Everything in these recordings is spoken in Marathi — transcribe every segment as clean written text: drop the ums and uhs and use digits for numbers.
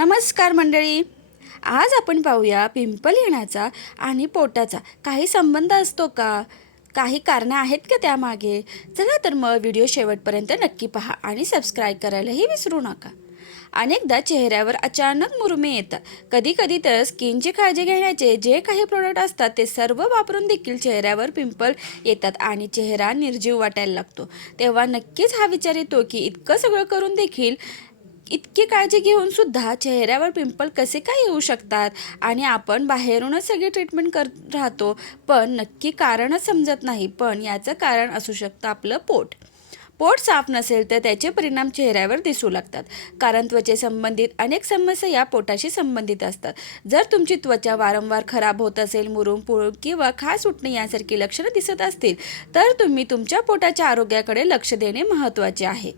नमस्कार मंडळी. आज आपण पाहूया पिंपल येण्याचा आणि पोटाचा काही संबंध असतो का? काही कारणं आहेत का त्यामागे? चला तर मग व्हिडिओ शेवटपर्यंत नक्की पहा आणि सबस्क्राईब करायलाही विसरू नका. अनेकदा चेहऱ्यावर अचानक मुरुमे येतात. कधी कधी तर स्किनची काळजी घेण्याचे जे काही प्रोडक्ट असतात ते सर्व वापरून देखील चेहऱ्यावर पिंपल येतात आणि चेहरा निर्जीव वाटायला लागतो. तेव्हा नक्कीच हा विचार येतो की इतकं सगळं करून देखील इतकी काळजी घेऊन सुद्धा चेहऱ्यावर पिंपल कसे काय येऊ शकतात आणि आपण बाहेरूनच सगळी ट्रीटमेंट करत राहतो, पण नक्की कारणच समजत नाही. पण याचं कारण असू शकतं आपलं पोट. पोट साफ नसेल तर त्याचे परिणाम चेहऱ्यावर दिसू लागतात, कारण त्वचेसंबंधित अनेक समस्या या पोटाशी संबंधित असतात. जर तुमची त्वचा वारंवार खराब होत असेल, मुरूम, पुळ किंवा खाज सुटणे यासारखी लक्षणं दिसत असतील तर तुम्ही तुमच्या पोटाच्या आरोग्याकडे लक्ष देणे महत्त्वाचे आहे.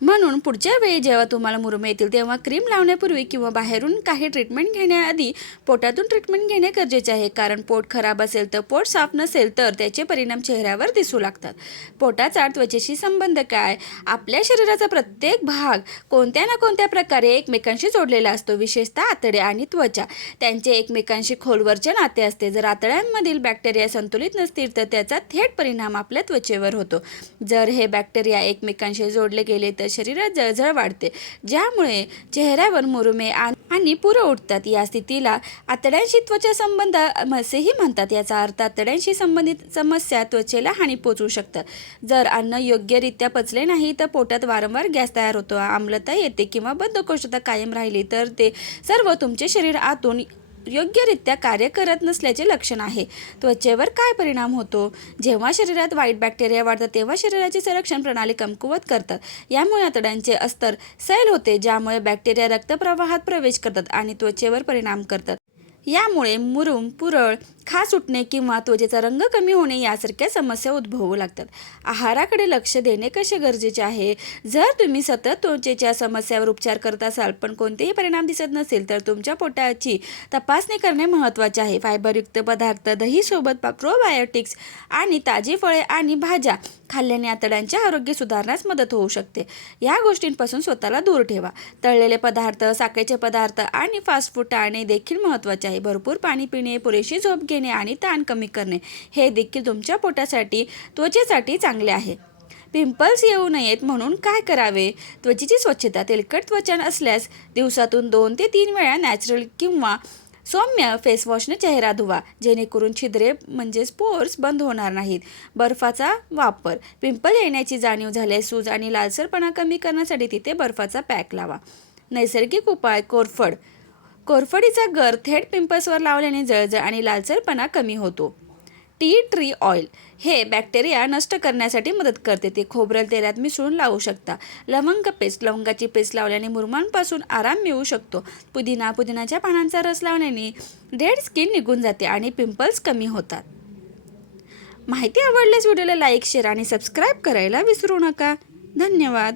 म्हणून पुढच्या वेळी जेव्हा तुम्हाला मुरुमे येतील तेव्हा क्रीम लावण्यापूर्वी किंवा बाहेरून काही ट्रीटमेंट घेण्याआधी पोटातून ट्रीटमेंट घेणे गरजेचे आहे, कारण पोट खराब असेल तर पोट साफ नसेल तर त्याचे परिणाम चेहऱ्यावर दिसू लागतात. पोटाचा त्वचेशी संबंध काय? आपल्या शरीराचा प्रत्येक भाग कोणत्या ना कोणत्या प्रकारे एकमेकांशी जोडलेला असतो. विशेषतः आतडे आणि त्वचा त्यांचे एकमेकांशी खोलवरचे नाते असते. जर आतड्यांमधील बॅक्टेरिया संतुलित नसतील तर त्याचा थेट परिणाम आपल्या त्वचेवर होतो. जर हे बॅक्टेरिया एकमेकांशी जोडले गेले तर शरीरात जळजळ वाढते, ज्यामुळे चेहऱ्यावर मुरुमे आणि पुरळ उठतात. या स्थितीला आतड्यांशी त्वचा संबंध असेही म्हणतात. याचा अर्थ आतड्यांशी संबंधित समस्या त्वचेला हानी पोहोचवू शकतात. जर अन्न योग्यरित्या पचले नाही तर पोटात वारंवार गॅस तयार होतो, आम्लता येते किंवा बद्धकोष्ठता कायम राहिली तर ते सर्व तुमचे शरीर आतून योग्यरित्या कार्य करत नसल्याचे लक्षण आहे. त्वचेवर काय परिणाम होतो? जेव्हा शरीरात वाईट बॅक्टेरिया वाढतात तेव्हा शरीराची संरक्षण प्रणाली कमकुवत करतात. यामुळे आतड्यांचे अस्तर सैल होते, ज्यामुळे बॅक्टेरिया रक्तप्रवाहात प्रवेश करतात आणि त्वचेवर परिणाम करतात. यामुळे मुरूम, पुरळ, खाज सुटणे किंवा त्वचेचा रंग कमी होणे यासारख्या समस्या उद्भवू लागतात. आहाराकडे लक्ष देणे कसे गरजेचे आहे? जर तुम्ही सतत त्वचेच्या समस्यावर उपचार करत असाल पण कोणतेही परिणाम दिसत नसेल तर तुमच्या पोटाची तपासणी करणे महत्त्वाचे आहे. फायबरयुक्त पदार्थ, दहीसोबत प्रोबायोटिक्स आणि ताजी फळे आणि भाज्या खाल्ल्याने आतड्यांचे आरोग्य सुधारण्यास मदत होऊ शकते. या गोष्टींपासून स्वतःला दूर ठेवा. तळलेले पदार्थ, साखरेचे पदार्थ आणि फास्ट फूड टाळणे देखील महत्त्वाचे आहे. भरपूर पाणी पिणे, पुरेशी झोप घेणे आणि ताण कमी करणे हे देखील तुमच्या पोटासाठी, त्वचेसाठी चांगले आहे. पिंपल्स येऊ नयेत म्हणून काय करावे? त्वचेची स्वच्छता. तेलकट त्वचा असल्यास दिवसातून 2 ते 3 वेळा नॅचरल किंवा सौम्य फेसवॉशने चेहरा धुवा, जेणेकरून छिद्रे पोर्स बंद होणार नाहीत. बर्फाचा वापर. पिंपल येण्याची जाणीव झाल्यास सूज आणि लालसरपणा कमी करण्यासाठी तिथे बर्फाचा पॅक लावा. नैसर्गिक उपाय. कोरफड. कोरफडीचा गर थेट पिंपल्सवर लावल्याने जळजळ आणि लालसरपणा कमी होतो. टी ट्री ऑइल हे बॅक्टेरिया नष्ट करण्यासाठी मदत करते. ते खोबरेल तेलात मिसळून लावू शकता. लवंग पेस्ट. लवंगाची पेस्ट लावल्याने मुरुमांपासून आराम मिळू शकतो. पुदिनाच्या पानांचा रस लावल्याने डेड स्किन निघून जाते आणि पिंपल्स कमी होतात. माहिती आवडल्यास व्हिडिओला लाईक, शेअर आणि सबस्क्राईब करायला विसरू नका. धन्यवाद.